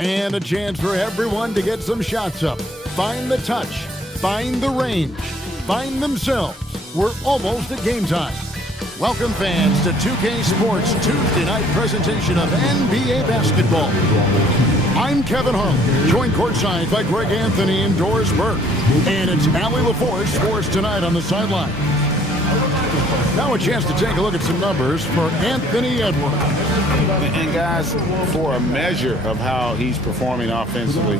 And a chance for everyone to get some shots up. Find the touch. Find the range. Find themselves. We're almost at game time. Welcome fans to 2K Sports Tuesday night presentation of NBA basketball. I'm Kevin Harlan, joined courtside by Greg Anthony and Doris Burke. And it's Allie LaForce for us tonight on the sideline. Now a chance to take a look at some numbers for Anthony Edwards. And guys, for a measure of how he's performing offensively,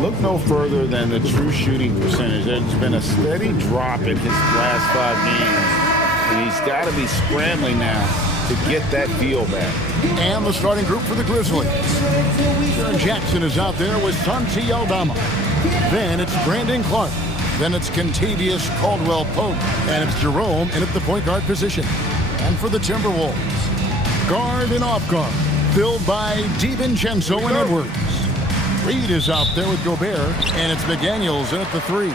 look no further than the true shooting percentage. There's been a steady drop in his last 5 games, and he's got to be scrambling now to get that feel back. And the starting group for the Grizzlies. Jaren Jackson is out there with Santi Aldama. Then it's Brandon Clark. Then it's Kentavious Caldwell-Pope. And it's Jerome in at the point guard position. And for the Timberwolves, guard and off guard, filled by DiVincenzo and Edwards. Reed is out there with Gobert, and it's McDaniels in at the 3.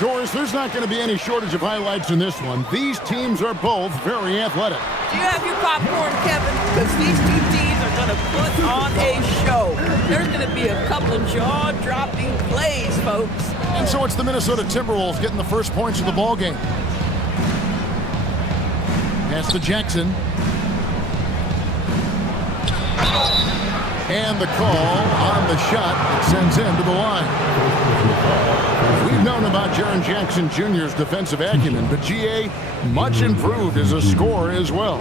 Doris, there's not going to be any shortage of highlights in this one. These teams are both very athletic. Do you have your popcorn, Kevin? Because these two teams are going to put on a show. There's going to be a couple jaw-dropping plays, folks. And so it's the Minnesota Timberwolves getting the first points of the ball game. Pass to Jackson. And the call on the shot that sends him to the line. We've known about Jaren Jackson Jr.'s defensive acumen, but GA much improved as a scorer as well.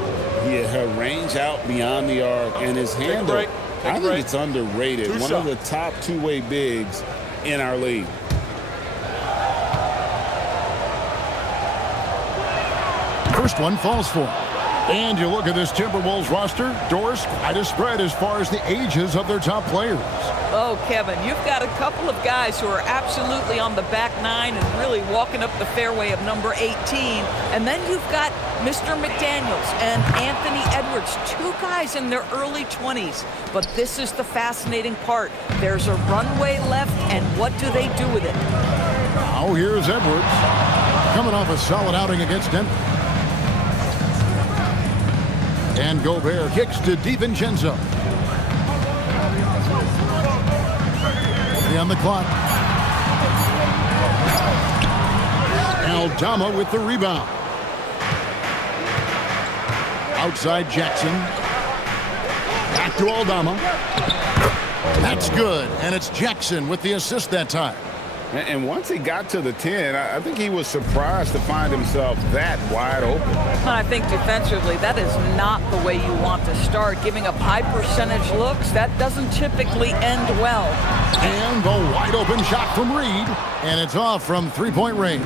Yeah, her range out beyond the arc and his handle, I think it's underrated. One of the top two-way bigs in our league. First one falls for him. And you look at this Timberwolves roster, Doris, quite a spread as far as the ages of their top players. Oh, Kevin, you've got a couple of guys who are absolutely on the back 9 and really walking up the fairway of number 18. And then you've got Mr. McDaniels and Anthony Edwards, 2 guys in their early 20s. But this is the fascinating part. There's a runway left, and what do they do with it? Now here's Edwards, coming off a solid outing against Denver. And Gobert kicks to DiVincenzo. On the clock. Aldama with the rebound. Outside Jackson. Back to Aldama. That's good. And it's Jackson with the assist that time. And once he got to the 10, I think he was surprised to find himself that wide open. I think defensively, that is not the way you want to start. Giving up high percentage looks, that doesn't typically end well. And the wide open shot from Reed, and it's off from three-point range.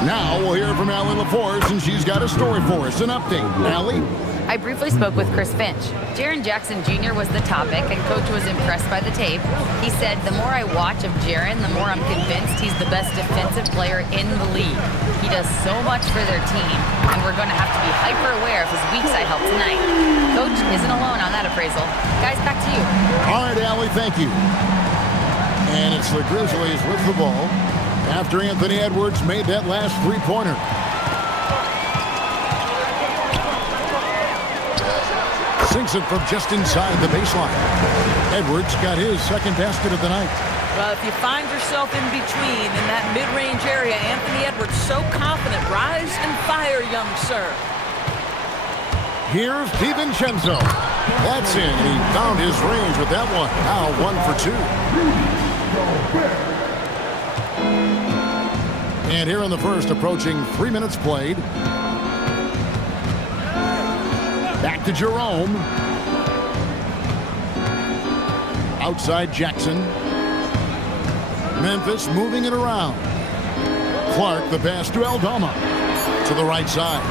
Now we'll hear from Allie LaForce, and she's got a story for us, an update. Allie? I briefly spoke with Chris Finch. Jaren Jackson Jr. was the topic, and Coach was impressed by the tape. He said, the more I watch of Jaren, the more I'm convinced he's the best defensive player in the league. He does so much for their team, and we're going to have to be hyper-aware of his weak side help tonight. Coach isn't alone on that appraisal. Guys, back to you. All right, Allie, thank you. And it's the Grizzlies with the ball after Anthony Edwards made that last three-pointer. Sinks it from just inside the baseline. Edwards got his second basket of the night. Well, if you find yourself in between in that mid-range area, Anthony Edwards so confident. Rise and fire, young sir. Here's DiVincenzo. That's in. He found his range with that one. Now 1 for 2. And here in the first, approaching 3 minutes played. Back to Jerome. Outside Jackson. Memphis moving it around. Clark, the pass to Aldama. To the right side.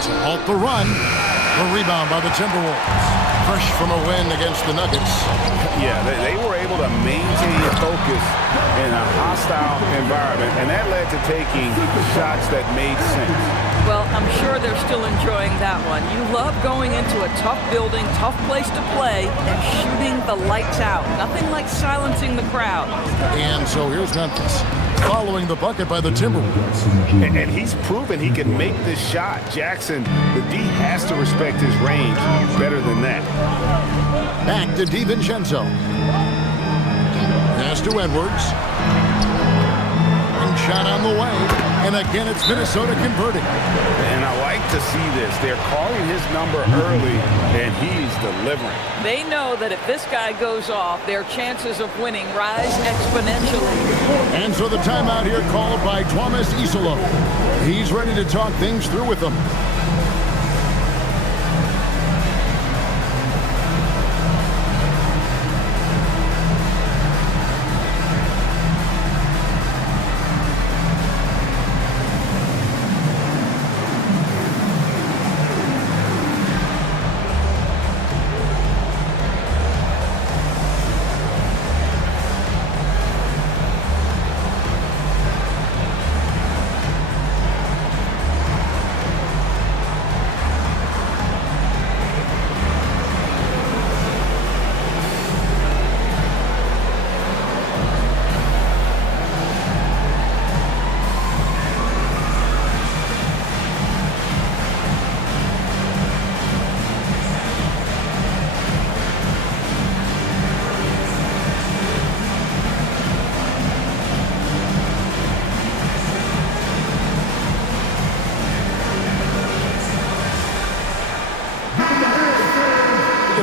To halt the run. The rebound by the Timberwolves. Fresh from a win against the Nuggets. Yeah, they were able to maintain focus in a hostile environment, and that led to taking shots that made sense. Well, I'm sure they're still enjoying that one. You love going into a tough building, tough place to play, and shooting the lights out. Nothing like silencing the crowd. And so here's Memphis, following the bucket by the Timberwolves. And he's proven he can make this shot. Jackson, the D has to respect his range better than that. Back to DiVincenzo. Pass to Edwards. One shot on the way. And again, it's Minnesota converting. And I like to see this. They're calling his number early, and he's delivering. They know that if this guy goes off, their chances of winning rise exponentially. And so the timeout here called by Thomas Isolo. He's ready to talk things through with them.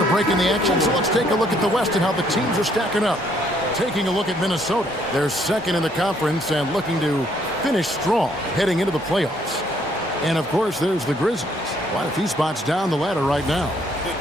Break in the action, so let's take a look at the West and how the teams are stacking up. Taking a look at Minnesota. They're second in the conference and looking to finish strong heading into the playoffs. And, of course, there's the Grizzlies. Quite a few spots down the ladder right now.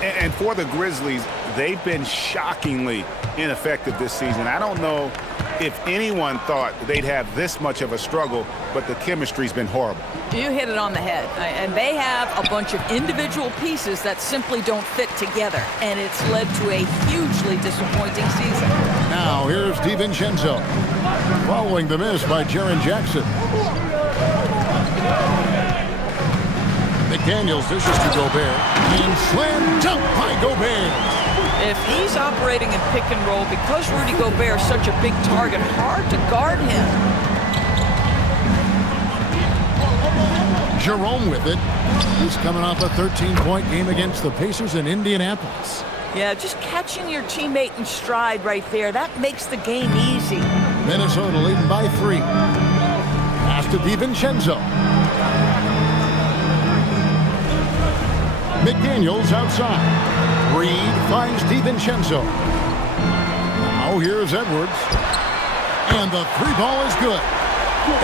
And for the Grizzlies, they've been shockingly ineffective this season. I don't know if anyone thought they'd have this much of a struggle, but the chemistry's been horrible. You hit it on the head. And they have a bunch of individual pieces that simply don't fit together. And it's led to a hugely disappointing season. Now, here's DiVincenzo. Following the miss by Jaren Jackson. McDaniels dishes to Gobert. And slam dunk by Gobert. If he's operating in pick and roll, because Rudy Gobert is such a big target, hard to guard him. Jerome with it. He's coming off a 13-point game against the Pacers in Indianapolis. Yeah, just catching your teammate in stride right there, that makes the game easy. Minnesota leading by 3. Pass to DiVincenzo. McDaniels outside. Reed finds DiVincenzo. Now here's Edwards. And the 3-ball is good.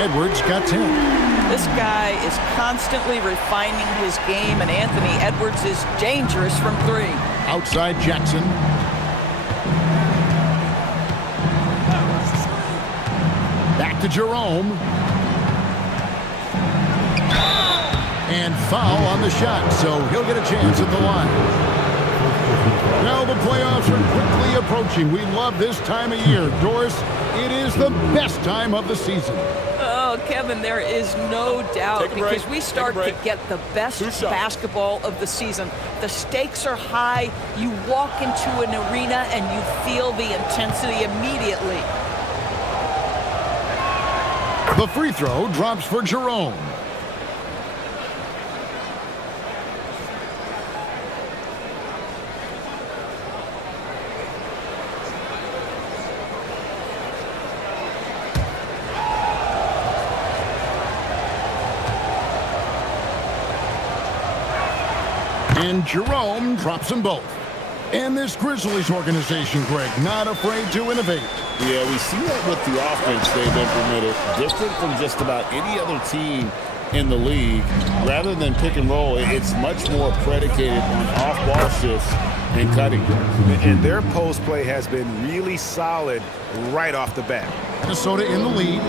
Edwards got 10. This guy is constantly refining his game, and Anthony Edwards is dangerous from 3. Outside Jackson. Back to Jerome. And foul on the shot, so he'll get a chance at the line. Now the playoffs are quickly approaching. We love this time of year. Doris, it is the best time of the season. Oh, Kevin, there is no doubt because we start to get the best basketball of the season. The stakes are high. You walk into an arena and you feel the intensity immediately. The free throw drops for Jerome. And Jerome drops them both. And this Grizzlies organization, Greg, not afraid to innovate. Yeah, we see that with the offense they've implemented. Different from just about any other team in the league. Rather than pick and roll, it's much more predicated on off-ball shifts and cutting. And their post play has been really solid right off the bat. Minnesota in the lead.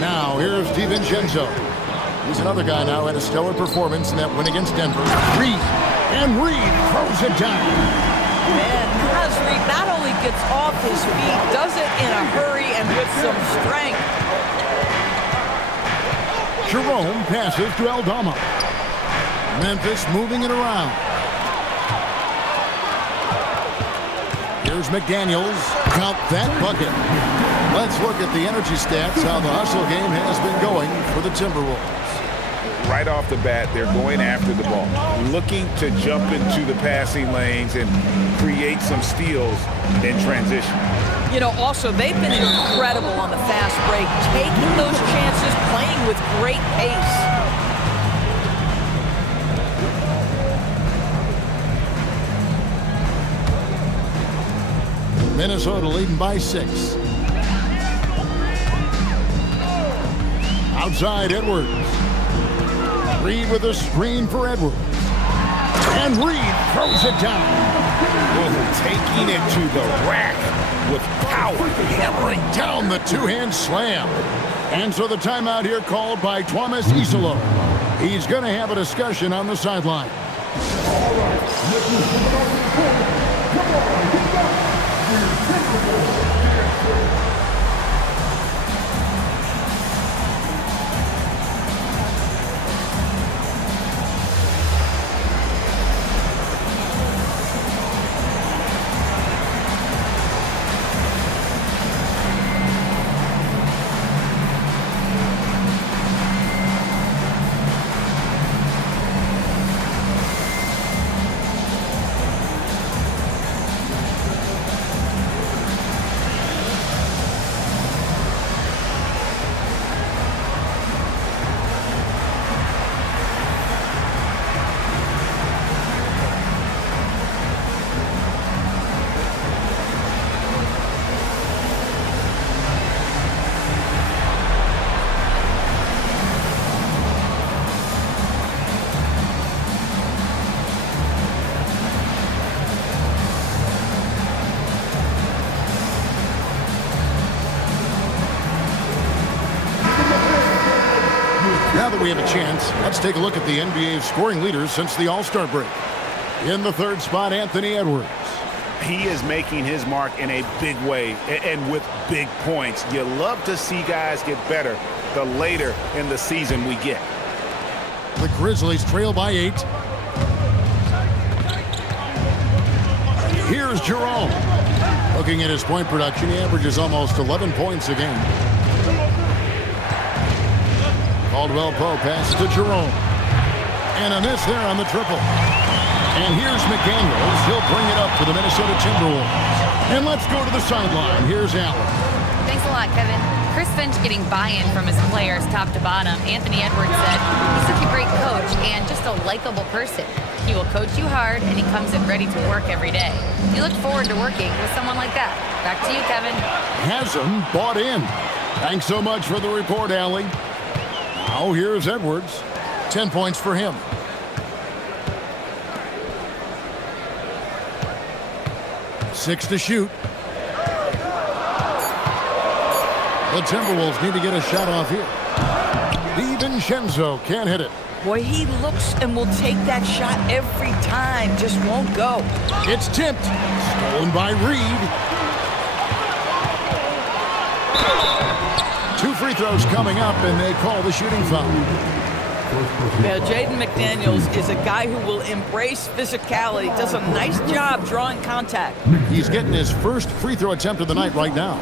Now, here's DiVincenzo. He's another guy now had a stellar performance in that win against Denver. Reed, and Reed throws it down. Man, Naz Reed not only gets off his feet, does it in a hurry and with some strength. Jerome passes to Aldama. Memphis moving it around. Here's McDaniels. Count that bucket. Let's look at the energy stats, how the hustle game has been going for the Timberwolves. right off the bat, they're going after the ball, looking to jump into the passing lanes and create some steals in transition. You know, also, they've been incredible on the fast break, taking those chances, playing with great pace. Minnesota leading by 6. Outside Edwards. Reed with a screen for Edwards. And Reed throws it down. Taking it to the rack with power. Hammering down the two-hand slam. And so the timeout here called by Thomas Isolo. He's going to have a discussion on the sideline. Now that we have a chance, let's take a look at the NBA scoring leaders since the All-Star break. In the third spot, Anthony Edwards. He is making his mark in a big way and with big points. You love to see guys get better the later in the season we get. The Grizzlies trail by 8. Here's Jerome. Looking at his point production, he averages almost 11 points a game. Caldwell Pope passes to Jerome. And a miss there on the triple. And here's McDaniels. He'll bring it up for the Minnesota Timberwolves. And let's go to the sideline. Here's Allen. Thanks a lot, Kevin. Chris Finch getting buy-in from his players top to bottom. Anthony Edwards said he's such a great coach and just a likable person. He will coach you hard, and he comes in ready to work every day. You look forward to working with someone like that. Back to you, Kevin. Hasn't bought in. Thanks so much for the report, Allie. Now here's Edwards. 10 points for him. Six to shoot. The Timberwolves need to get a shot off here. DiVincenzo can't hit it. Boy, he looks and will take that shot every time. Just won't go. It's tipped. Stolen by Reed. 2 free throws coming up, and they call the shooting foul. Yeah, Jaden McDaniels is a guy who will embrace physicality. Does a nice job drawing contact. He's getting his first free throw attempt of the night right now.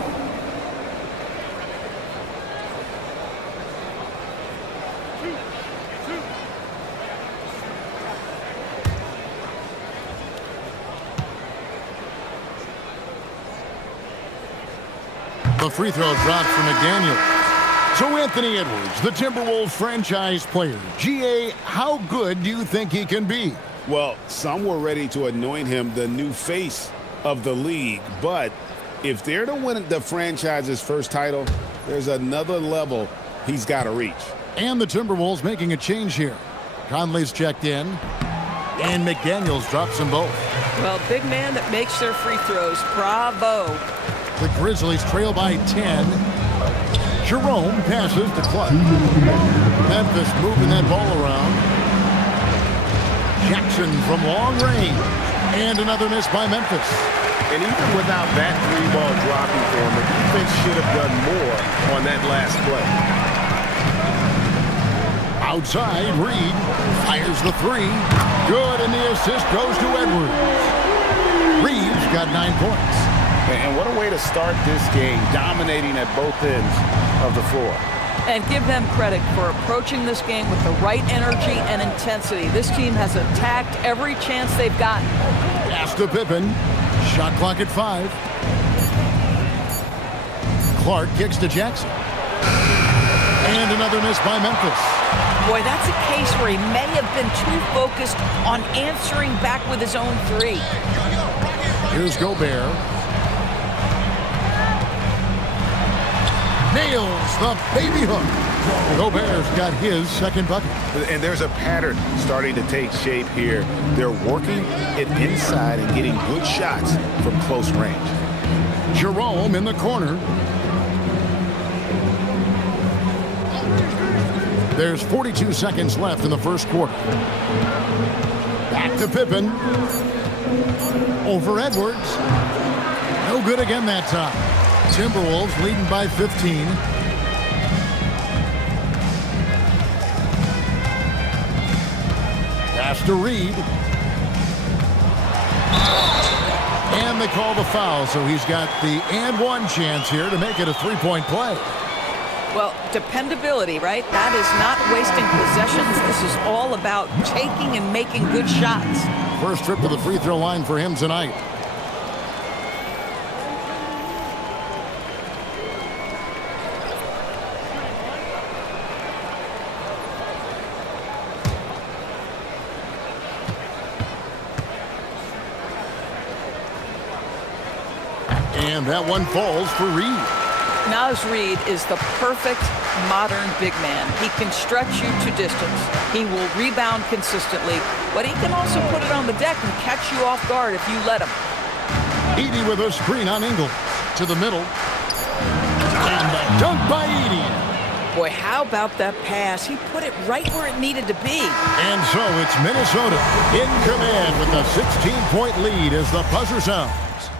The free throw dropped for McDaniels. So Anthony Edwards, the Timberwolves franchise player. GA, how good do you think he can be? Well, some were ready to anoint him the new face of the league. But if they're to win the franchise's first title, there's another level he's got to reach. And the Timberwolves making a change here. Conley's checked in. And McDaniels drops them both. Well, big man that makes their free throws. Bravo. The Grizzlies trail by 10. Jerome passes to Clark. Memphis moving that ball around. Jackson from long range. And another miss by Memphis. And even without that 3-ball dropping for him, the defense should have done more on that last play. Outside, Reed fires the 3. Good, and the assist goes to Edwards. Reed's got 9 points. And what a way to start this game, dominating at both ends of the floor. And give them credit for approaching this game with the right energy and intensity. This team has attacked every chance they've gotten. Pass to Pippen. Shot clock at 5. Clark kicks to Jackson. And another miss by Memphis. Boy, that's a case where he may have been too focused on answering back with his own 3. Here's Gobert. Nails the baby hook. Gobert's got his second bucket. And there's a pattern starting to take shape here. They're working it inside and getting good shots from close range. Jerome in the corner. There's 42 seconds left in the first quarter. Back to Pippen. Over Edwards. No good again that time. Timberwolves leading by 15. Pass to Reed. And they call the foul, so he's got the and one chance here to make it a three-point play. Well, dependability, right? That is not wasting possessions. This is all about taking and making good shots. First trip to the free throw line for him tonight. And that one falls for Reed. Naz Reid is the perfect modern big man. He can stretch you to distance. He will rebound consistently, but he can also put it on the deck and catch you off guard if you let him. Edie with a screen on Ingle. To the middle. And the dunk by Edie. Boy, how about that pass? He put it right where it needed to be. And so it's Minnesota in command with a 16-point lead as the buzzer sounds.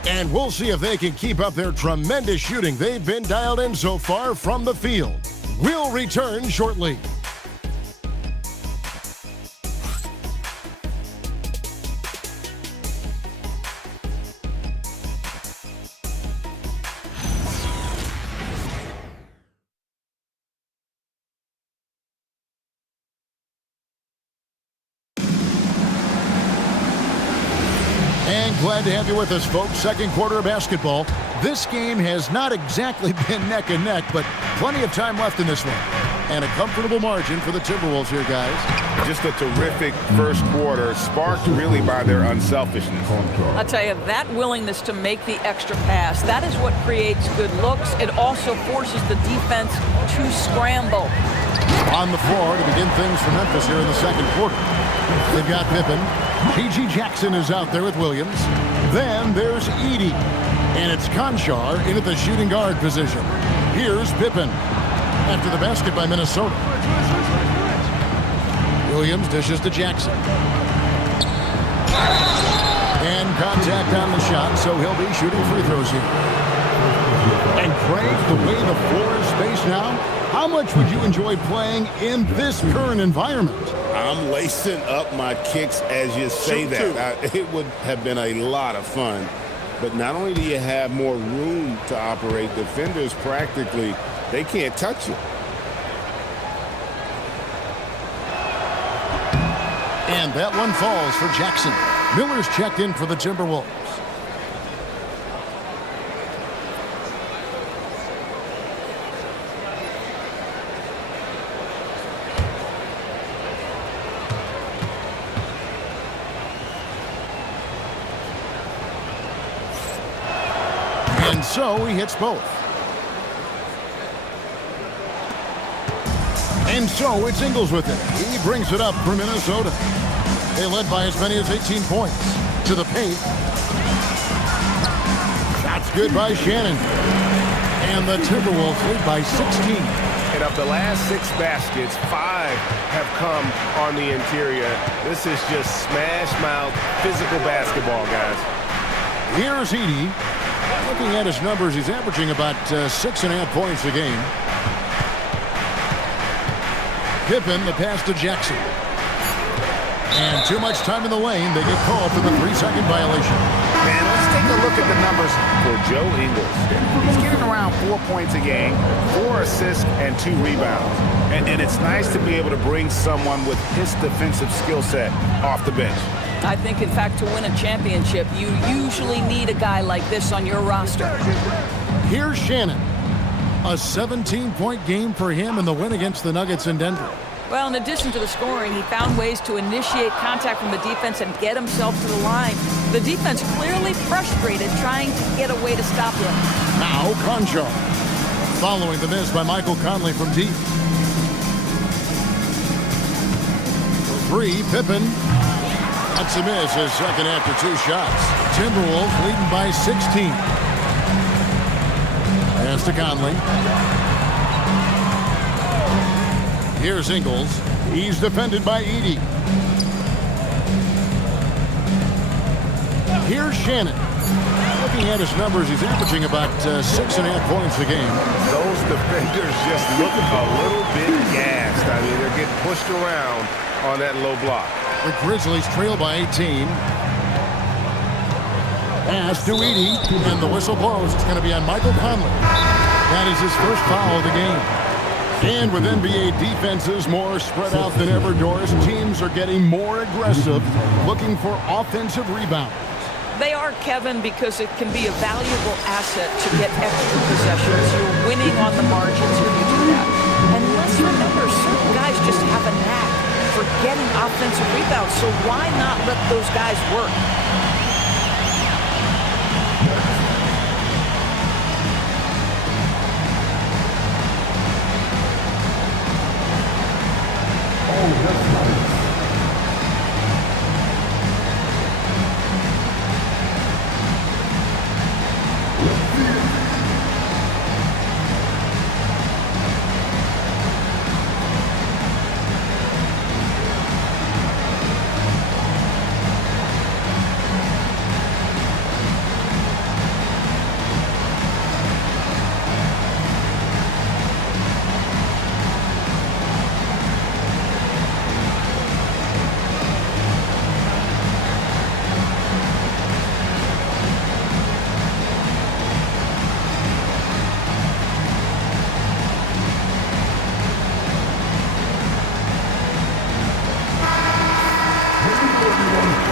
And we'll see if they can keep up their tremendous shooting they've been dialed in so far from the field. We'll return shortly. And glad to have you with us, folks. Second quarter of basketball. This game has not exactly been neck and neck, but plenty of time left in this one. And a comfortable margin for the Timberwolves here, guys. Just a terrific first quarter, sparked really by their unselfishness. I'll tell you, that willingness to make the extra pass, that is what creates good looks. It also forces the defense to scramble. On the floor to begin things for Memphis here in the second quarter. They've got Pippen. G.G. Jackson is out there with Williams. Then there's Edie. And it's Conchar in at the shooting guard position. Here's Pippen. After the basket by Minnesota. Williams dishes to Jackson. And contact on the shot, so he'll be shooting free throws here. And Craig, the way the floor is spaced now, how much would you enjoy playing in this current environment? I'm lacing up my kicks as you say that. It would have been a lot of fun. But not only do you have more room to operate, defenders practically, they can't touch you. And that one falls for Jackson. Miller's checked in for the Timberwolves. And so he hits both. And so it's Ingles with it. He brings it up for Minnesota. They led by as many as 18 points. To the paint. Shot's good by Shannon. And the Timberwolves lead by 16. And of the last 6 baskets, 5 have come on the interior. This is just smash mouth physical basketball, guys. Here's Edie. Looking at his numbers, he's averaging about 6.5 points a game. Pippen, the pass to Jackson. And too much time in the lane. They get called for the 3-second violation. And let's take a look at the numbers for Joe Ingles. He's getting around 4 points a game, 4 assists, and 2 rebounds. And it's nice to be able to bring someone with his defensive skill set off the bench. I think, in fact, to win a championship, you usually need a guy like this on your roster. Here's Shannon. A 17-point game for him in the win against the Nuggets in Denver. Well, in addition to the scoring, he found ways to initiate contact from the defense and get himself to the line. The defense clearly frustrated trying to get a way to stop him. Now Concho. Following the miss by Michael Conley from deep. For 3, Pippen. That's a miss, his second after 2 shots. Timberwolves leading by 16. Pass to Conley. Here's Ingles. He's defended by Edey. Here's Shannon. Looking at his numbers, he's averaging about 6.5 points a game. Those defenders just look a little bit gassed. I mean, they're getting pushed around on that low block. The Grizzlies trail by 18. Pass to Edey, and the whistle blows. It's going to be on Michael Conley. That is his first foul of the game. And with NBA defenses more spread out than ever, Doris, teams are getting more aggressive, looking for offensive rebounds. They are, Kevin, because it can be a valuable asset to get extra possessions. You're winning on the margins if you do that. And let's remember, certain guys just have a knack for getting offensive rebounds, so why not let those guys work?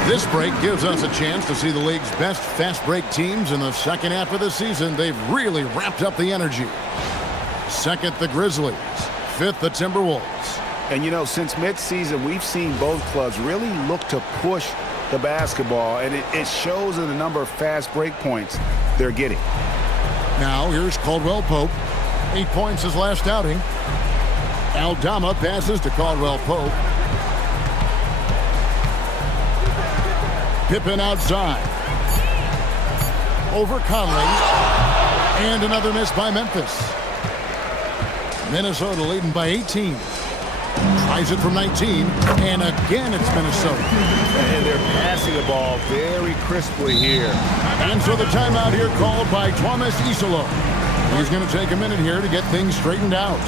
This break gives us a chance to see the league's best fast break teams in the second half of the season. They've really ramped up the energy. Second, the Grizzlies. Fifth, the Timberwolves. And, you know, since midseason, we've seen both clubs really look to push the basketball, and it shows in the number of fast break points they're getting. Now, here's Caldwell Pope. 8 points his last outing. Aldama passes to Caldwell Pope. Pippen outside. Over Conley. And another miss by Memphis. Minnesota leading by 18. Tries it from 19. And again, it's Minnesota. And they're passing the ball very crisply here. And so the timeout here called by Thomas Isolo. He's going to take a minute here to get things straightened out.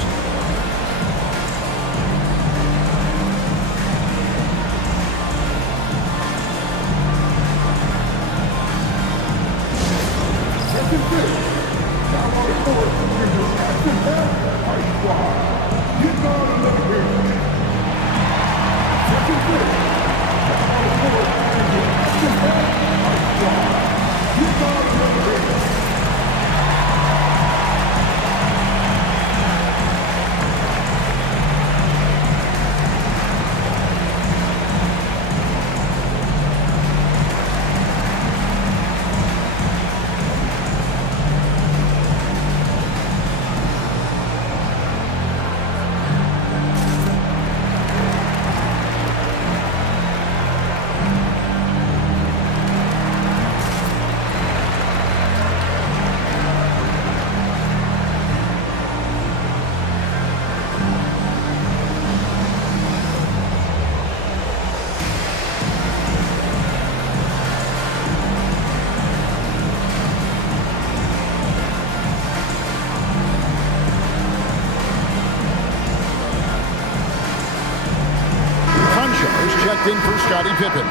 Checked in for Scottie Pippen.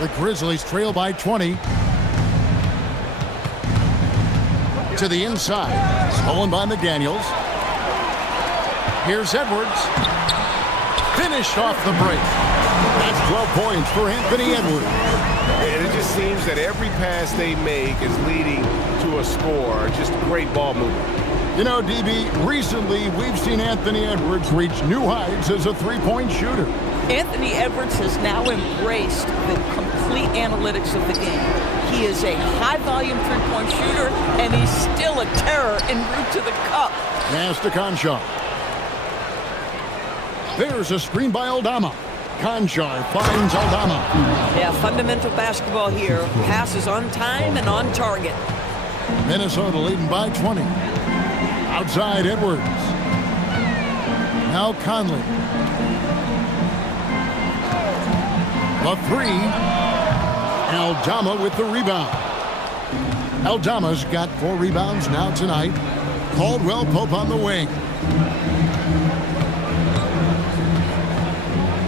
The Grizzlies trail by 20. To the inside. Stolen by McDaniels. Here's Edwards. Finished off the break. That's 12 points for Anthony Edwards. And it just seems that every pass they make is leading to a score. Just great ball movement. You know, DB, recently we've seen Anthony Edwards reach new heights as a three-point shooter. Anthony Edwards has now embraced the complete analytics of the game. He is a high-volume three-point shooter, and he's still a terror en route to the cup. Pass to Conchar. There's a screen by Aldama. Conchar finds Aldama. Yeah, fundamental basketball here. Passes on time and on target. Minnesota leading by 20. Outside Edwards. Now Conley. The three. Aldama with the rebound. Aldama's got 4 rebounds now tonight. Caldwell Pope on the wing.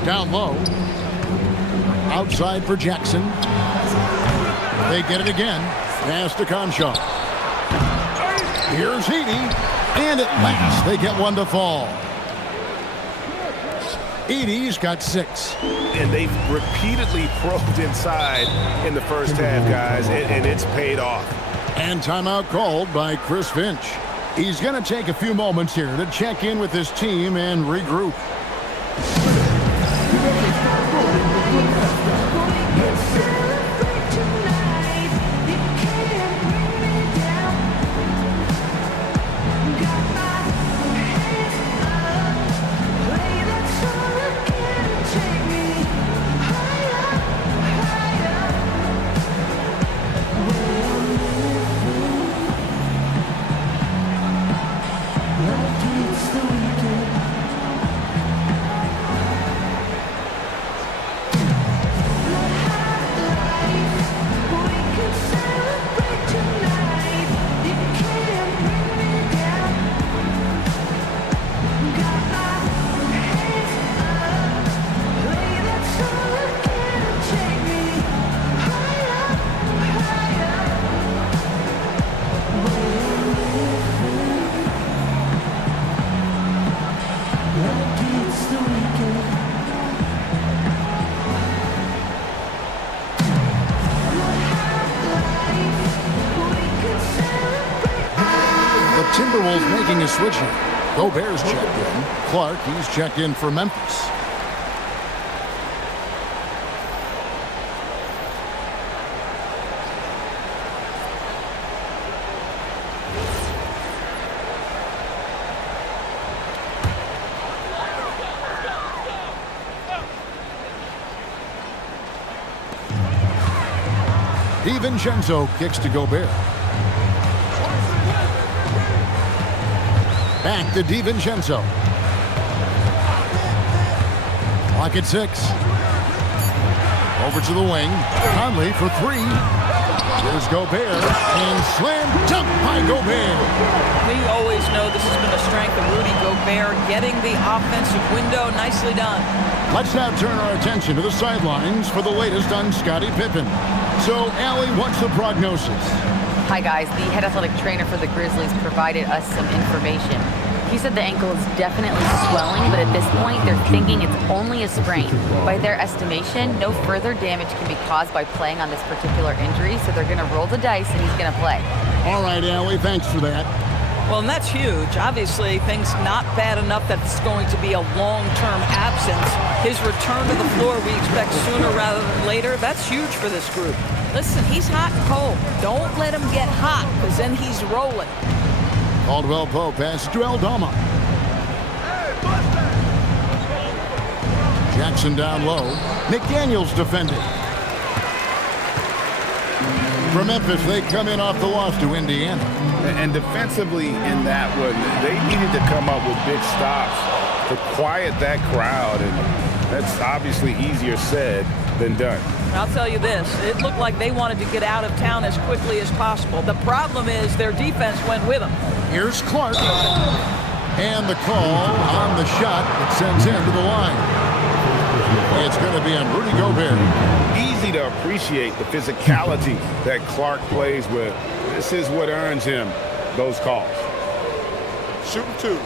Down low. Outside for Jackson. They get it again. Pass to Conchar. Here's Edey. And at last, they get one to fall. Edey's got 6. And they've repeatedly probed inside in the first half, guys, and it's paid off. And timeout called by Chris Finch. He's going to take a few moments here to check in with his team and regroup. Timberwolves making a switch here. Gobert's checked in. Clark, he's checked in for Memphis. DiVincenzo kicks to Gobert. Back to DiVincenzo. Clock at 6. Over to the wing. Conley for 3. Here's Gobert. And slam dunk by Gobert. We always know this has been a strength of Rudy Gobert, getting the offensive window. Nicely done. Let's now turn our attention to the sidelines for the latest on Scottie Pippen. So, Allie, what's the prognosis? Hi, guys. The head athletic trainer for the Grizzlies provided us some information. He said the ankle is definitely swelling, but at this point, they're thinking it's only a sprain. By their estimation, no further damage can be caused by playing on this particular injury, so they're going to roll the dice and he's going to play. All right, Allie, thanks for that. Well, and that's huge. Obviously, things not bad enough that it's going to be a long-term absence. His return to the floor we expect sooner rather than later. That's huge for this group. Listen, he's hot and cold. Don't let him get hot, because then he's rolling. Caldwell Pope passes to Aldama. Jackson down low. McDaniels defending. From Memphis, they come in off the loss to Indiana. And defensively in that one, they needed to come up with big stops to quiet that crowd. And that's obviously easier said than done. I'll tell you this, it looked like they wanted to get out of town as quickly as possible. The problem is their defense went with them. Here's Clark. And the call on the shot that sends him to the line. It's going to be on Rudy Gobert. Easy to appreciate the physicality that Clark plays with. This is what earns him those calls. Shooting 2.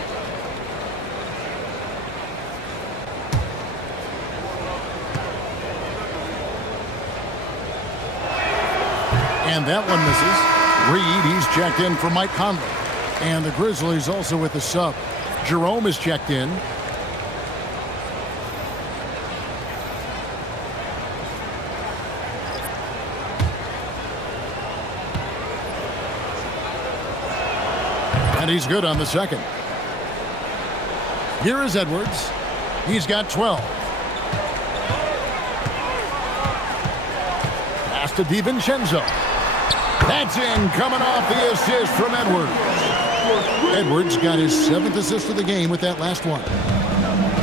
And that one misses. Reed, he's checked in for Mike Conley. And the Grizzlies also with the sub. Jerome is checked in. And he's good on the second. Here is Edwards. He's got 12. Pass to DiVincenzo. That's in, coming off the assist from Edwards. Edwards got his 7th assist of the game with that last one.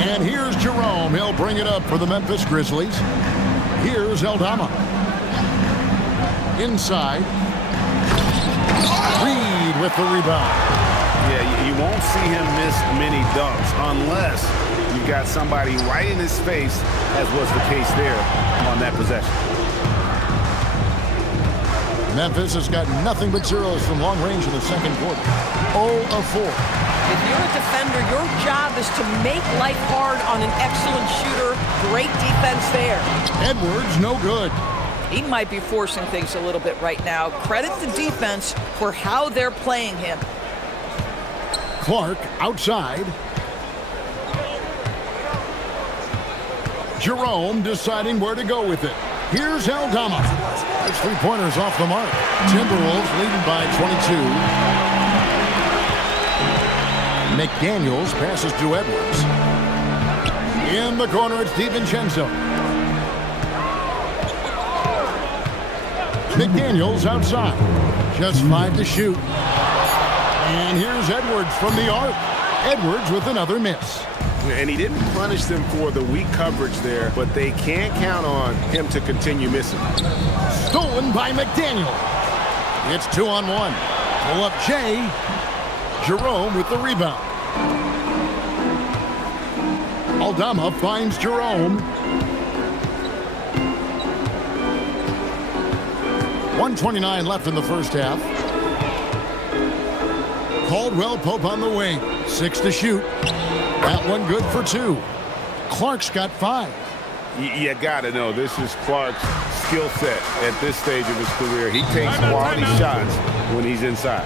And here's Jerome. He'll bring it up for the Memphis Grizzlies. Here's Aldama. Inside. Reed with the rebound. Yeah, you won't see him miss many dunks unless you've got somebody right in his face, as was the case there on that possession. Memphis has got nothing but zeros from long range in the second quarter. 0 of 4. If you're a defender, your job is to make life hard on an excellent shooter. Great defense there. Edwards, no good. He might be forcing things a little bit right now. Credit the defense for how they're playing him. Clark outside. Jerome deciding where to go with it. Here's Aldama. There's 3-pointers off the mark. Timberwolves leading by 22. McDaniels passes to Edwards. In the corner, it's DiVincenzo. McDaniels outside. Just 5 to shoot. And here's Edwards from the arc. Edwards with another miss. And he didn't punish them for the weak coverage there, but they can't count on him to continue missing. Stolen by McDaniel. It's 2-on-1. Pull up Jay. Jerome with the rebound. Aldama finds Jerome. 1:29 left in the first half. Caldwell Pope on the wing. 6 to shoot. That one good for 2. Clark's got 5. You got to know this is Clark's skill set at this stage of his career. He takes quality shots when he's inside.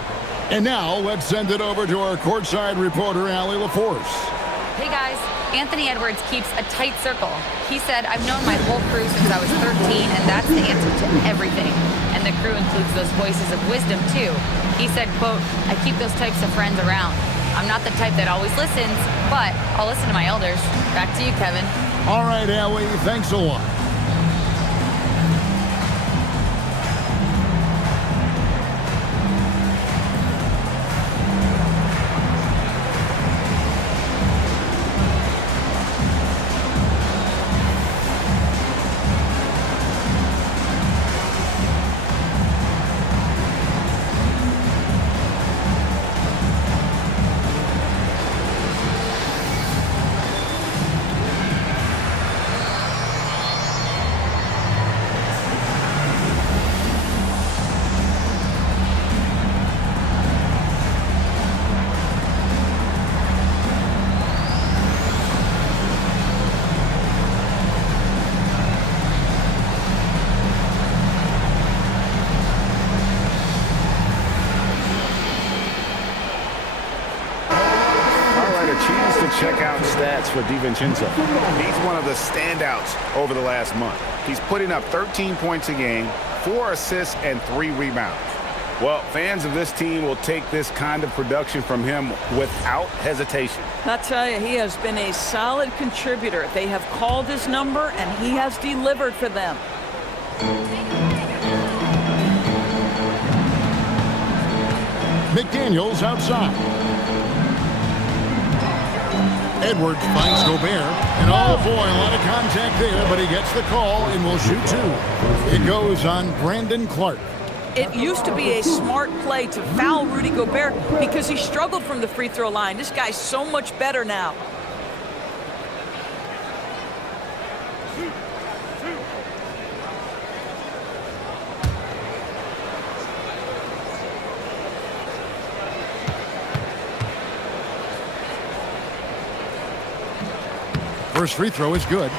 And now let's send it over to our courtside reporter, Allie LaForce. Hey guys, Anthony Edwards keeps a tight circle. He said, I've known my whole crew since I was 13, and that's the answer to everything. And the crew includes those voices of wisdom too. He said, quote, I keep those types of friends around. I'm not the type that always listens, but I'll listen to my elders. Back to you, Kevin. All right, Allie, thanks a lot. Check out stats for DiVincenzo. He's one of the standouts over the last month. He's putting up 13 points a game, 4 assists, and 3 rebounds. Well, fans of this team will take this kind of production from him without hesitation. I'll tell you, he has been a solid contributor. They have called his number, and he has delivered for them. McDaniels outside. Edwards finds Gobert, and oh boy, a lot of contact there, but he gets the call and will shoot 2. It goes on Brandon Clark. It used to be a smart play to foul Rudy Gobert because he struggled from the free throw line. This guy's so much better now. First free throw is good.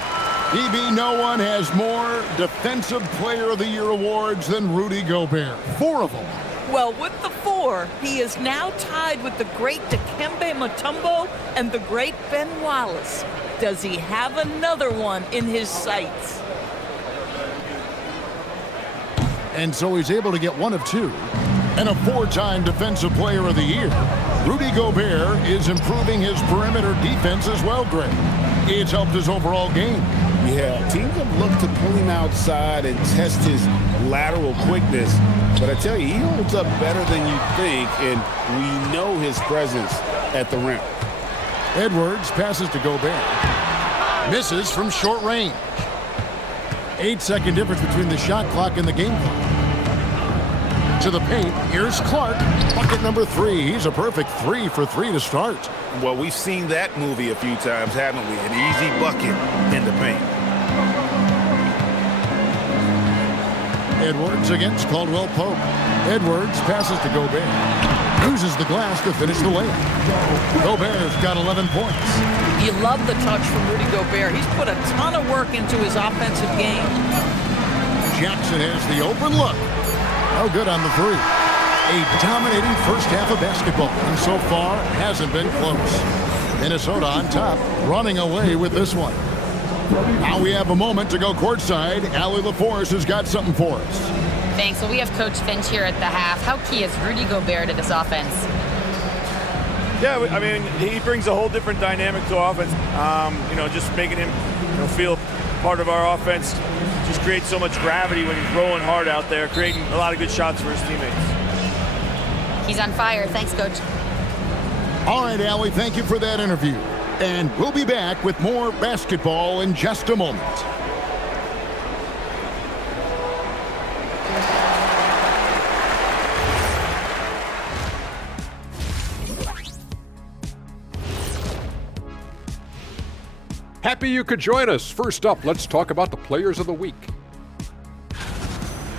DB, no one has more Defensive Player of the Year awards than Rudy Gobert. 4 of them. Well, with the 4, he is now tied with the great Dikembe Mutombo and the great Ben Wallace. Does he have another one in his sights? And so he's able to get 1 of 2. And a 4-time Defensive Player of the Year. Rudy Gobert is improving his perimeter defense as well, Greg. It's helped his overall game. Yeah, teams have looked to pull him outside and test his lateral quickness. But I tell you, he holds up better than you think, and we know his presence at the rim. Edwards passes to Gobert. Misses from short range. 8-second difference between the shot clock and the game clock. To the paint, here's Clark. Bucket number 3. He's a perfect 3 for 3 to start. Well, we've seen that movie a few times, haven't we? An easy bucket in the paint. Edwards against Caldwell Pope. Edwards passes to Gobert. Uses the glass to finish the layup. Gobert's got 11 points. You love the touch from Rudy Gobert. He's put a ton of work into his offensive game. Jackson has the open look. No good on the 3. A dominating first half of basketball, and so far hasn't been close. Minnesota on top, running away with this one. Now we have a moment to go courtside. Allie LaForce has got something for us. Thanks. Well, we have Coach Finch here at the half. How key is Rudy Gobert to this offense? Yeah, I mean, he brings a whole different dynamic to offense. Just making him feel part of our offense just creates so much gravity when he's rolling hard out there, creating a lot of good shots for his teammates. He's on fire. Thanks, Coach. All right, Allie, thank you for that interview. And we'll be back with more basketball in just a moment. Happy you could join us. First up, let's talk about the players of the week.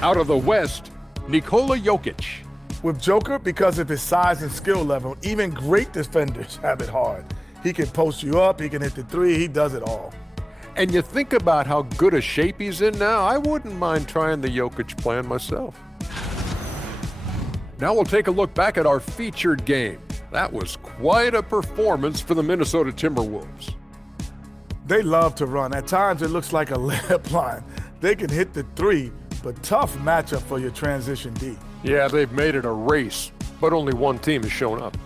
Out of the West, Nikola Jokic. With Joker, because of his size and skill level, even great defenders have it hard. He can post you up, he can hit the 3, he does it all. And you think about how good a shape he's in now, I wouldn't mind trying the Jokic plan myself. Now we'll take a look back at our featured game. That was quite a performance for the Minnesota Timberwolves. They love to run. At times it looks like a layup line. They can hit the 3, but tough matchup for your transition D. Yeah, they've made it a race, but only one team has shown up.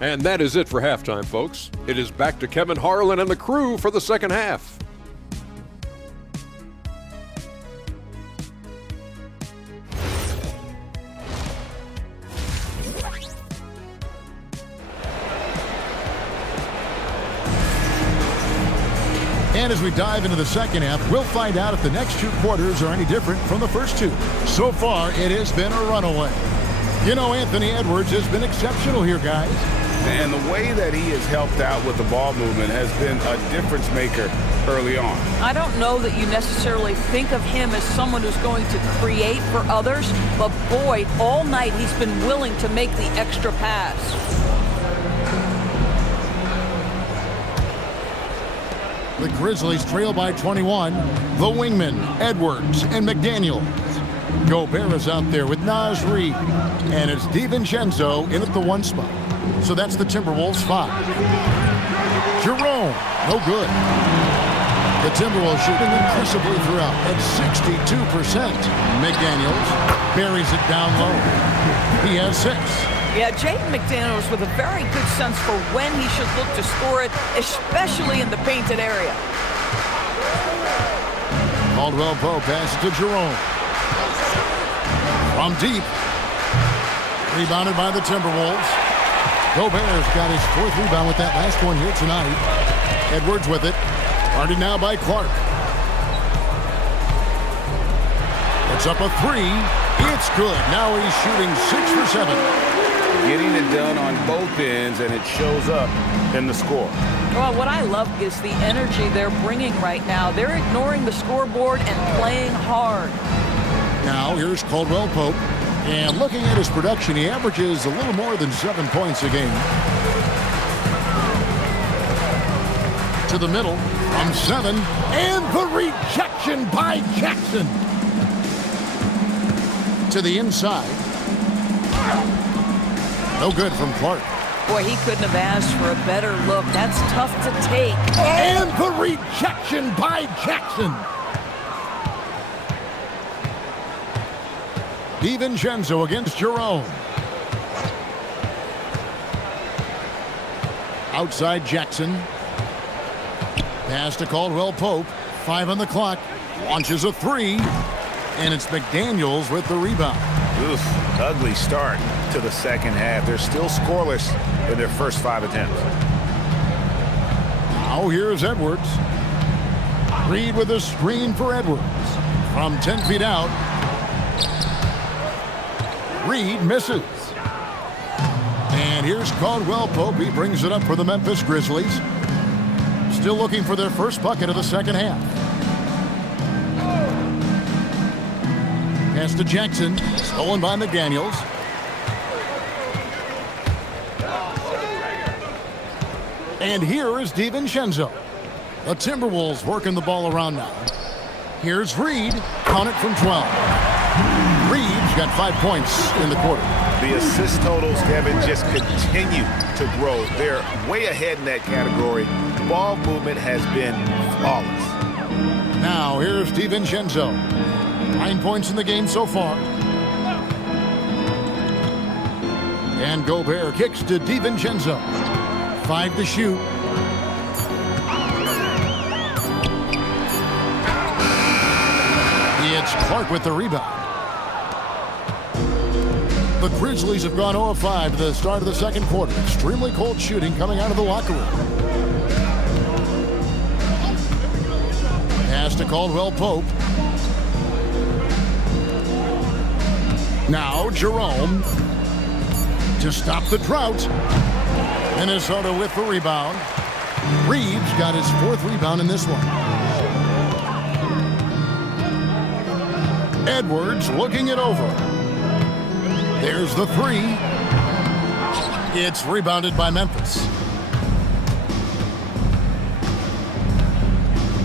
And that is it for halftime, folks. It is back to Kevin Harlan and the crew for the second half. And as we dive into the second half, we'll find out if the next 2 quarters are any different from the first 2. So far, it has been a runaway. You know, Anthony Edwards has been exceptional here, guys. And the way that he has helped out with the ball movement has been a difference maker early on. I don't know that you necessarily think of him as someone who's going to create for others, but boy, all night he's been willing to make the extra pass. The Grizzlies trail by 21. The wingmen, Edwards and McDaniels. Gobert is out there with Naz Reid. And it's DiVincenzo in at the 1 spot. So that's the Timberwolves 5. Jerome, no good. The Timberwolves shooting impressively throughout at 62%. McDaniels buries it down low. He has 6. Yeah, Jaden McDaniels with a very good sense for when he should look to score it, especially in the painted area. Caldwell Pope passes to Jerome. From deep. Rebounded by the Timberwolves. Gobert's got his 4th rebound with that last one here tonight. Edwards with it. Guarded now by Clark. It's up a 3. It's good. Now he's shooting 6 for 7. Getting it done on both ends, and it shows up in the score. Well, what I love is the energy they're bringing right now. They're ignoring the scoreboard and playing hard. Now here's Caldwell Pope And looking at his production, he averages a little more than 7 points a game. To the middle from 7. And the rejection by Jackson. To the inside. No good from Clark. Boy, he couldn't have asked for a better look. That's tough to take. And the rejection by Jackson. DiVincenzo against Jerome. Outside Jackson. Pass to Caldwell Pope. 5 on the clock. Launches a 3. And it's McDaniels with the rebound. Oof, ugly start to the second half. They're still scoreless in their first 5 attempts. Now here's Edwards. Reed with a screen for Edwards. From 10 feet out. Reed misses. And here's Caldwell Pope. He brings it up for the Memphis Grizzlies. Still looking for their first bucket of the second half. Pass to Jackson. Stolen by McDaniels. And here is DiVincenzo. The Timberwolves working the ball around now. Here's Reed. Count it from 12. Reed's got 5 points in the quarter. The assist totals, Kevin, just continue to grow. They're way ahead in that category. Ball movement has been flawless. Now here's DiVincenzo. 9 points in the game so far. And Gobert kicks to DiVincenzo. 5 to shoot. It's Clark with the rebound. The Grizzlies have gone 0 of 5 to the start of the second quarter. Extremely cold shooting coming out of the locker room. Pass to Caldwell Pope. Now Jerome to stop the drought. Minnesota with the rebound. Reeves got his 4th rebound in this one. Edwards looking it over. There's the 3. It's rebounded by Memphis.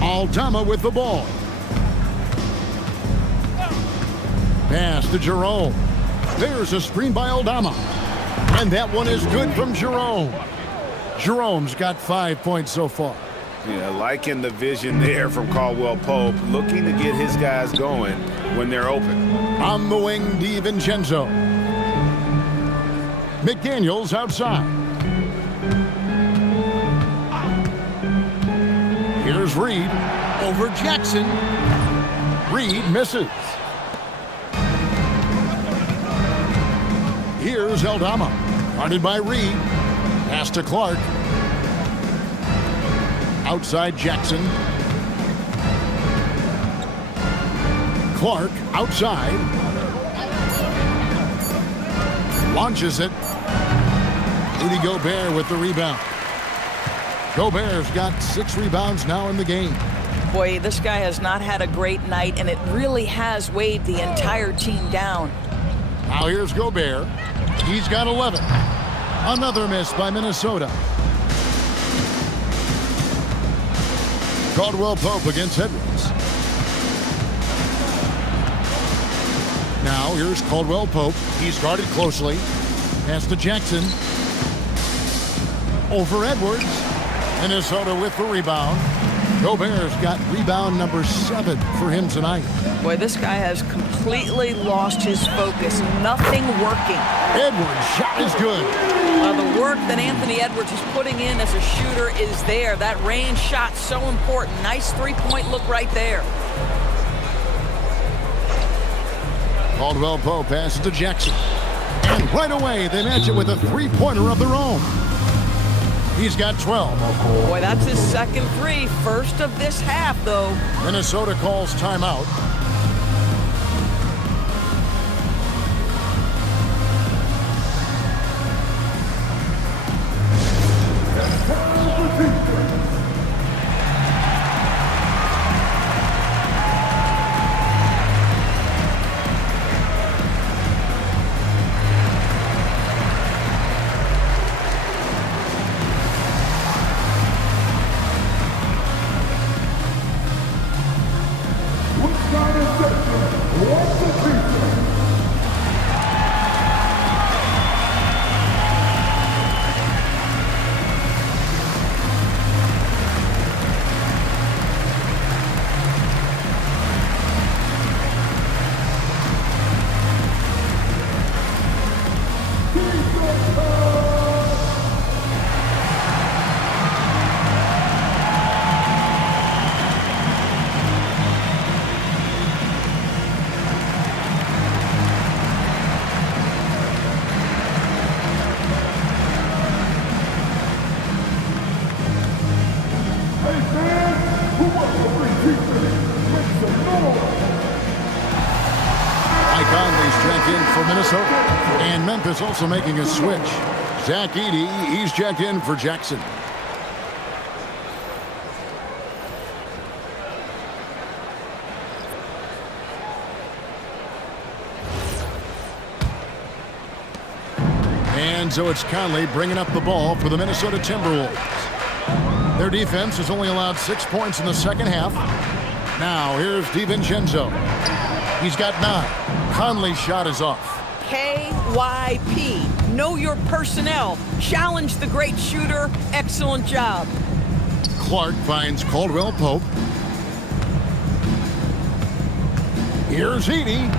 Aldama with the ball. Pass to Jerome. There's a screen by Aldama. And that one is good from Jerome. Jerome's got 5 points so far. Yeah, liking the vision there from Caldwell Pope, looking to get his guys going when they're open. On the wing, DiVincenzo. McDaniels outside. Here's Reed over Jackson. Reed misses. Here's Aldama. Guarded by Reed. Pass to Clark. Outside Jackson. Clark outside. Launches it. Rudy Gobert with the rebound. Gobert's got 6 rebounds now in the game. Boy, this guy has not had a great night, and it really has weighed the entire team down. Now here's Gobert. He's got 11. Another miss by Minnesota. Caldwell Pope against Edwards. Now here's Caldwell Pope. He's guarded closely. Pass to Jackson. Over Edwards. Minnesota with the rebound. Gobert's got rebound number 7 for him tonight. Boy, this guy has completely lost his focus. Nothing working. Edwards' shot is good. The work that Anthony Edwards is putting in as a shooter is there. That range shot so important. Nice 3-point look right there. Caldwell Pope passes to Jackson. And right away, they match it with a 3-pointer of their own. He's got 12. Boy, that's his second 3. First of this half, though. Minnesota calls timeout. Mike Conley's checked in for Minnesota. And Memphis also making a switch. Zach Edey, he's checked in for Jackson. And so it's Conley bringing up the ball for the Minnesota Timberwolves. Their defense has only allowed 6 points in the second half. Now here's DiVincenzo. He's got 9. Conley's shot is off. KYP. Know your personnel. Challenge the great shooter. Excellent job. Clark finds Caldwell Pope. Here's Edey.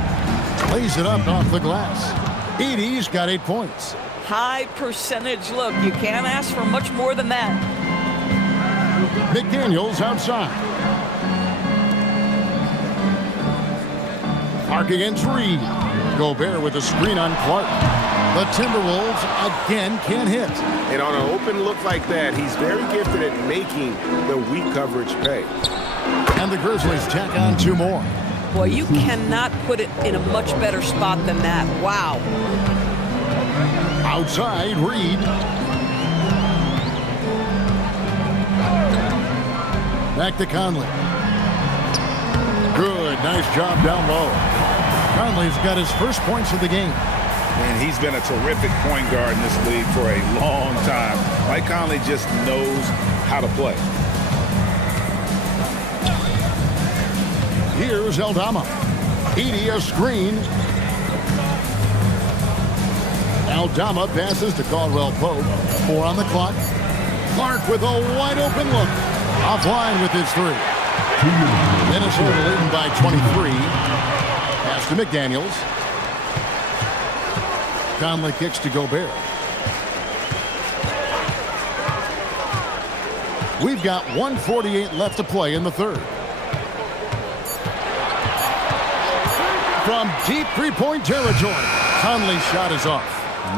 Plays it up off the glass. Edey's got 8 points. High percentage look. You can't ask for much more than that. McDaniels outside. Clark against Reed. Gobert with a screen on Clark. The Timberwolves again can't hit. And on an open look like that, he's very gifted at making the weak coverage pay. And the Grizzlies tack on 2 more. Well, you cannot put it in a much better spot than that. Wow. Outside, Reed. Back to Conley. Good, nice job down low. Conley's got his first points of the game. And he's been a terrific point guard in this league for a long time. Mike Conley just knows how to play. Here's Aldama. Edey a screen. Aldama passes to Caldwell Pope. 4 on the clock. Clark with a wide open look. Offline with his 3. Minnesota leading by 23. Pass to McDaniels. Conley kicks to Gobert. We've got 1:48 left to play in the third. From deep three-point territory, Conley's shot is off.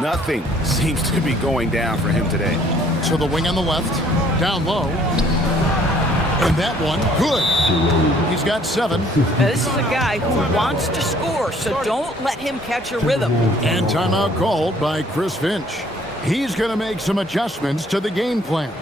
Nothing seems to be going down for him today. To the wing on the left, down low. And that one, good. He's got 7. Now, this is a guy who wants to score, so don't let him catch a rhythm. And timeout called by Chris Finch. He's going to make some adjustments to the game plan.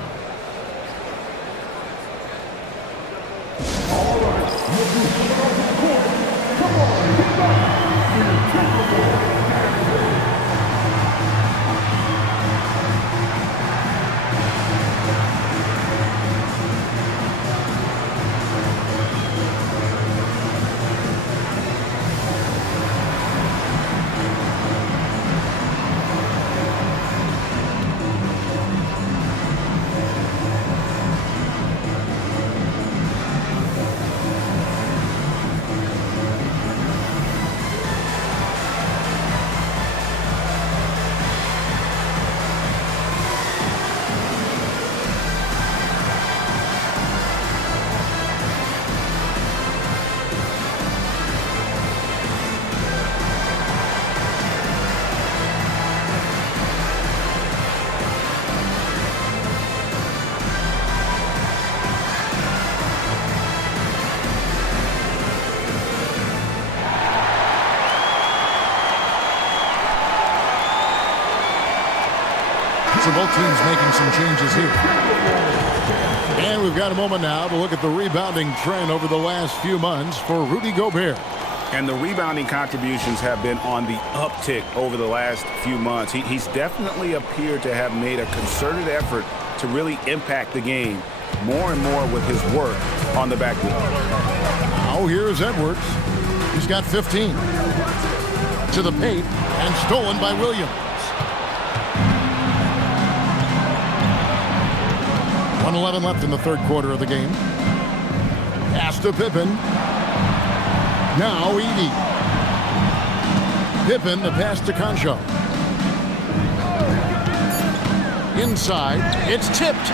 So both teams making some changes here. And we've got a moment now to look at the rebounding trend over the last few months for Rudy Gobert. And the rebounding contributions have been on the uptick over the last few months. He's definitely appeared to have made a concerted effort to really impact the game more and more with his work on the backboard. Now here's Edwards. He's got 15. To the paint and stolen by Williams. 1:11 left in the third quarter of the game. Pass to Pippen. Now Edey. Pippen, the pass to Concho. Inside, it's tipped.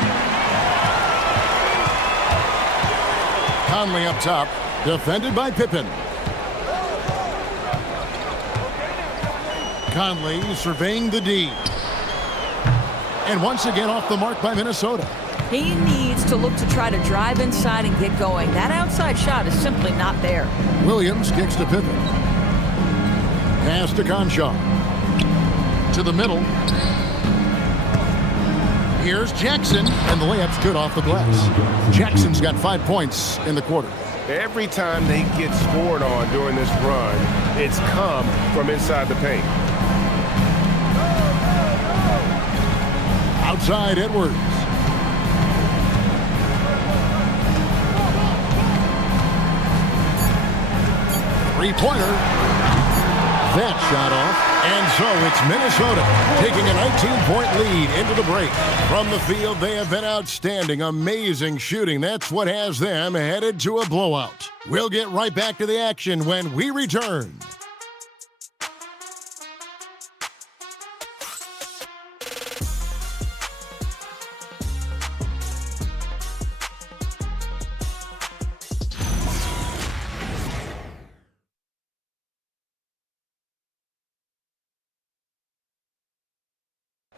Conley up top, defended by Pippen. Conley surveying the D. And once again off the mark by Minnesota. He needs to look to try to drive inside and get going. That outside shot is simply not there. Williams kicks to Pippen. Pass to Conshaw. To the middle. Here's Jackson, and the layup's good off the glass. Jackson's got 5 points in the quarter. Every time they get scored on during this run, it's come from inside the paint. Outside Edwards. Three-pointer. That shot off. And so it's Minnesota taking a 19-point lead into the break. From the field, they have been outstanding. Amazing shooting. That's what has them headed to a blowout. We'll get right back to the action when we return.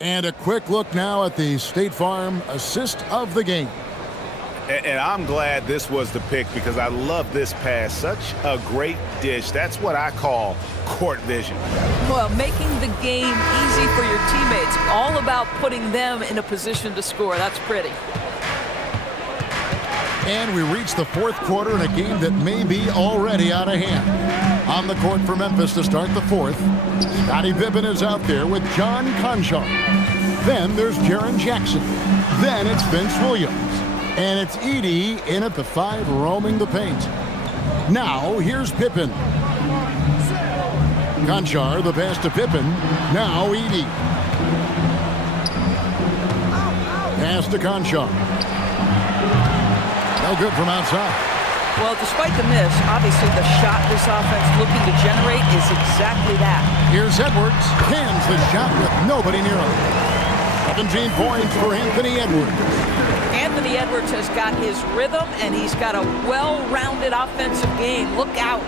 And a quick look now at the State Farm assist of the game. And I'm glad this was the pick because I love this pass. Such a great dish. That's what I call court vision. Well, making the game easy for your teammates. All about putting them in a position to score. That's pretty. And we reach the fourth quarter in a game that may be already out of hand. On the court for Memphis to start the fourth, Scottie Pippen is out there with John Conshaw. Then there's Jaren Jackson. Then it's Vince Williams. And it's Edey in at the 5 roaming the paint. Now here's Pippen. Conshaw, the pass to Pippen. Now Edey. Pass to Conshaw. No good from outside. Well, despite the miss, obviously the shot this offense looking to generate is exactly that. Here's Edwards. Cans the shot with nobody near him. 17 points for Anthony Edwards. Anthony Edwards has got his rhythm, and he's got a well-rounded offensive game. Look out.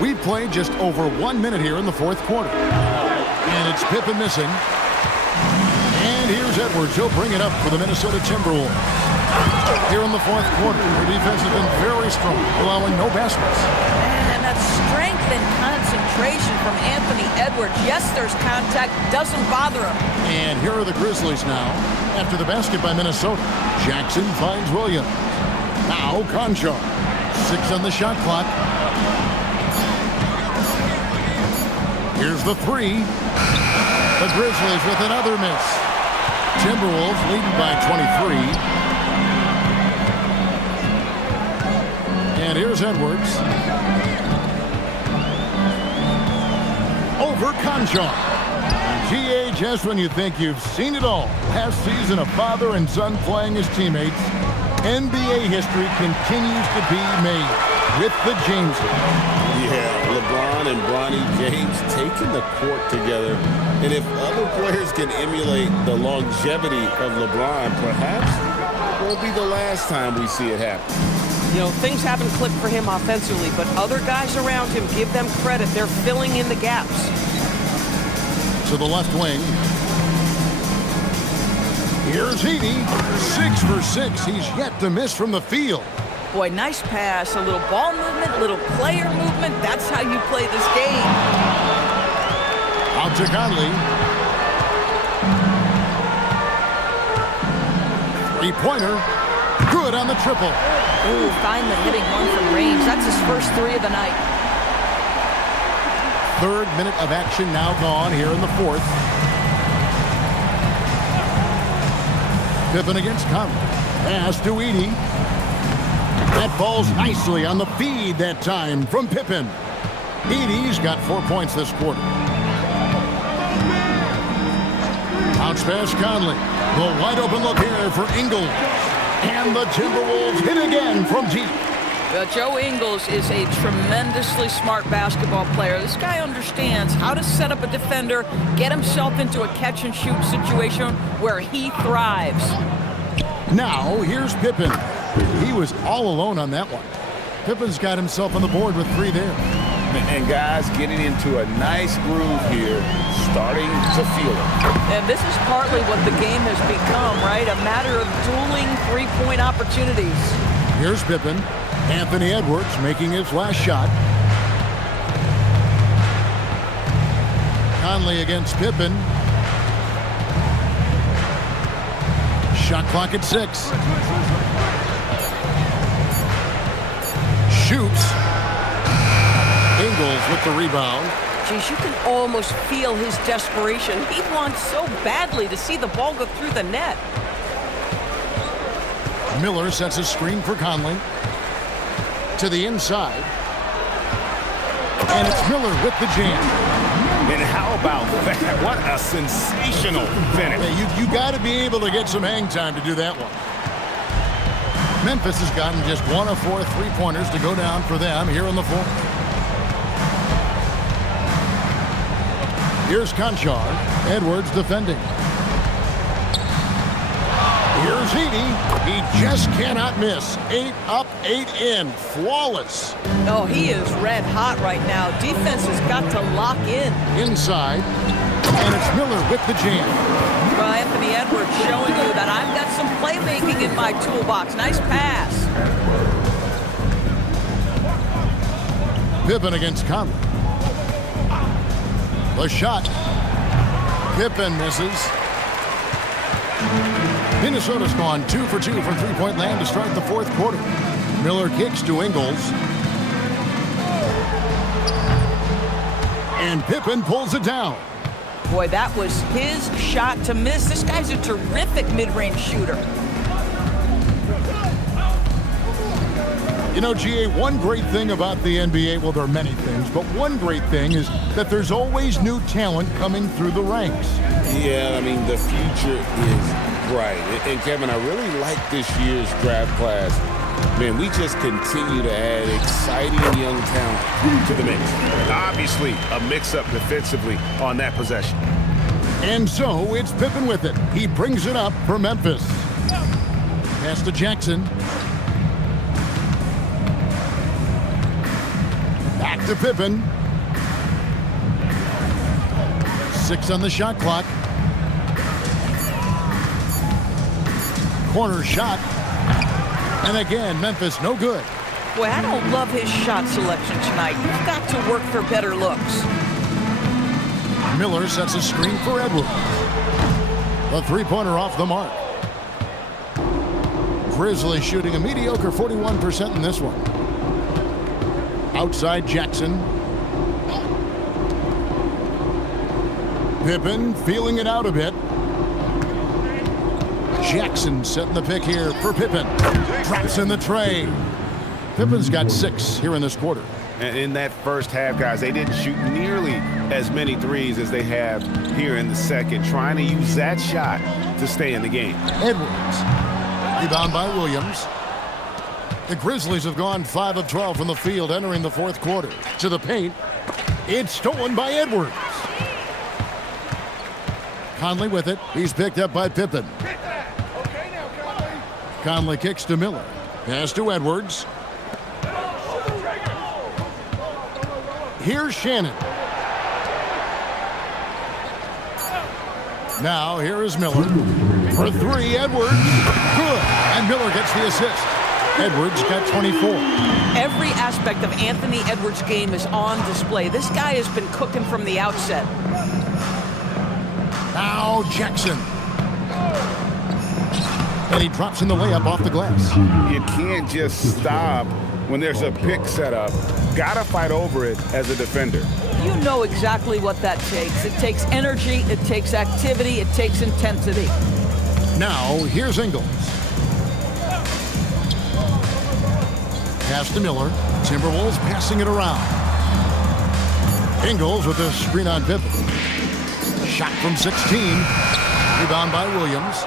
We've played just over 1 minute here in the fourth quarter. And it's Pippen missing. And here's Edwards. He'll bring it up for the Minnesota Timberwolves. Here in the fourth quarter, their defense has been very strong, allowing no baskets. And that strength and concentration from Anthony Edwards. Yes, there's contact. Doesn't bother him. And here are the Grizzlies now. After the basket by Minnesota, Jackson finds Williams. Now Conshaw. 6 on the shot clock. Here's the 3. The Grizzlies with another miss. Timberwolves leading by 23. And here's Edwards. Over Conshaw. GA, just when you think you've seen it all. Last season, a father and son playing as teammates. NBA history continues to be made with the Jameses. Yeah, LeBron and Bronny James taking the court together. And if other players can emulate the longevity of LeBron, perhaps it will be the last time we see it happen. You know, things haven't clicked for him offensively, but other guys around him, give them credit. They're filling in the gaps. To the left wing. Here's Edey. 6 for 6. He's yet to miss from the field. Boy, nice pass. A little ball movement, little player movement. That's how you play this game. Out to Conley. 3-pointer. Good on the triple. Ooh, finally hitting one from range. That's his first 3 of the night. 3rd minute of action now gone here in the 4th. Pippen against Conley. Pass to Edey. That falls nicely on the feed that time from Pippen. Edey's got 4 points this quarter. Bounce pass Conley. The wide open look here for Ingles. And the Timberwolves hit again from deep. Joe Ingles is a tremendously smart basketball player. This guy understands how to set up a defender, get himself into a catch-and-shoot situation where he thrives. Now, here's Pippen. He was all alone on that one. Pippen's got himself on the board with 3 there. And guys, getting into a nice groove here. starting to feel it. And this is partly what the game has become, right? A matter of dueling three-point opportunities. Here's Pippen. Anthony Edwards making his last shot. Conley against Pippen. Shot clock at 6. Shoots. Ingles with the rebound. Geez, you can almost feel his desperation. He wants so badly to see the ball go through the net. Miller sets a screen for Conley. To the inside. And it's Miller with the jam. And how about that? What a sensational finish. Hey, you got to be able to get some hang time to do that one. Memphis has gotten just 1 of 4 3-pointers to go down for them here in the fourth. Here's Conchar. Edwards defending. Here's Edey. He just cannot miss. 8 up, 8 in. Flawless. Oh, he is red hot right now. Defense has got to lock in. Inside. And it's Miller with the jam. Well, Anthony Edwards showing you that I've got some playmaking in my toolbox. Nice pass. Pippen against Conley. The shot. Pippen misses. Minnesota's gone 2 for 2 from three-point land to start the fourth quarter. Miller kicks to Ingles. And Pippen pulls it down. Boy, that was his shot to miss. This guy's a terrific mid-range shooter. You know, GA, one great thing about the NBA, well, there are many things, but one great thing is that there's always new talent coming through the ranks. Yeah, I mean, the future is bright. And Kevin, I really like this year's draft class. Man, we just continue to add exciting young talent to the mix. Obviously, a mix-up defensively on that possession. And so it's Pippen with it. He brings it up for Memphis. Pass to Jackson. Back to Pippen. 6 on the shot clock. Corner shot. And again, Memphis no good. Boy, I don't love his shot selection tonight. You've got to work for better looks. Miller sets a screen for Edwards. The three-pointer off the mark. Grizzlies shooting a mediocre 41% in this one. Outside Jackson. Pippen feeling it out a bit. Jackson setting the pick here for Pippen. Drops in the tray. Pippen's got 6 here in this quarter. And in that first half, guys, they didn't shoot nearly as many threes as they have here in the second, trying to use that shot to stay in the game. Edwards. Rebound by Williams. The Grizzlies have gone 5 of 12 from the field entering the fourth quarter. To the paint. It's stolen by Edwards. Conley with it. He's picked up by Pippen. Conley kicks to Miller. Pass to Edwards. Here's Shannon. Now here is Miller. For 3, Edwards. Good. And Miller gets the assist. Edwards got 24. Every aspect of Anthony Edwards' game is on display. This guy has been cooking from the outset. Now Jackson. And he drops in the layup off the glass. You can't just stop when there's a pick set up. Gotta fight over it as a defender. You know exactly what that takes. It takes energy, it takes activity, it takes intensity. Now here's Ingles. Pass to Miller. Timberwolves passing it around. Ingles with a screen on Pippen. Shot from 16. Rebound by Williams.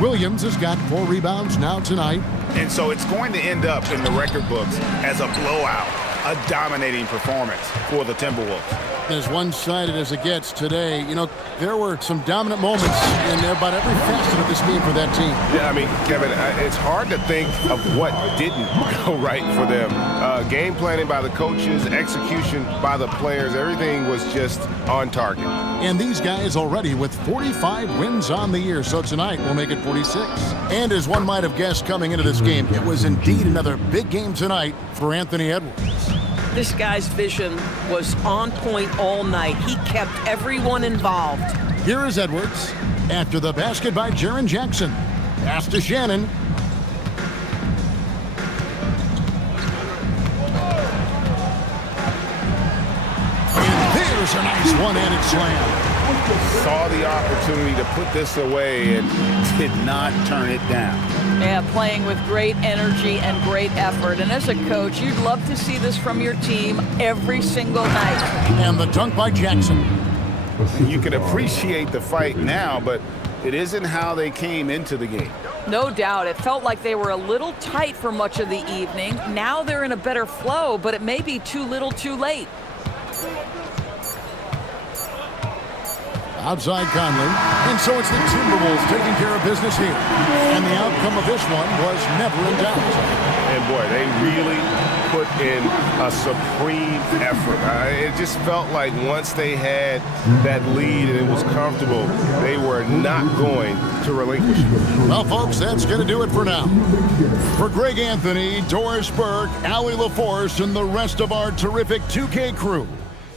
Williams has got 4 rebounds now tonight. And so it's going to end up in the record books as a blowout, a dominating performance for the Timberwolves. As one-sided as it gets today, you know, there were some dominant moments in about every facet of this game for that team. Yeah, I mean, Kevin, it's hard to think of what didn't go right for them. Game planning by the coaches, execution by the players, everything was just on target. And these guys already with 45 wins on the year, so tonight will make it 46. And as one might have guessed coming into this game, it was indeed another big game tonight for Anthony Edwards. This guy's vision was on point all night. He kept everyone involved. Here is Edwards after the basket by Jaren Jackson. Pass to Shannon. And there's a nice one-handed slam. Saw the opportunity to put this away and did not turn it down. Yeah, playing with great energy and great effort. And as a coach, you'd love to see this from your team every single night. And the dunk by Jackson. You can appreciate the fight now, but it isn't how they came into the game. No doubt. It felt like they were a little tight for much of the evening. Now they're in a better flow, but it may be too little too late. Outside Conley. And so it's the Timberwolves taking care of business here. And the outcome of this one was never in doubt. And boy, they really put in a supreme effort. It just felt like once they had that lead and it was comfortable, they were not going to relinquish it. Well, folks, that's going to do it for now. For Greg Anthony, Doris Burke, Allie LaForce, and the rest of our terrific 2K crew,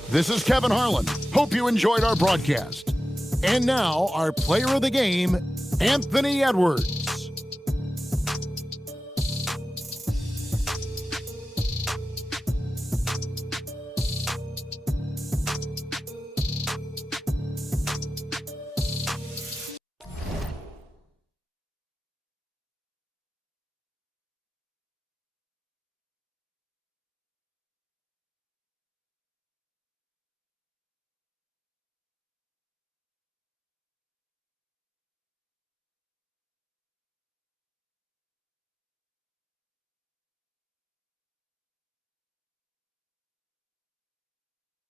this is Kevin Harlan. Hope you enjoyed our broadcast. And now, our player of the game, Anthony Edwards.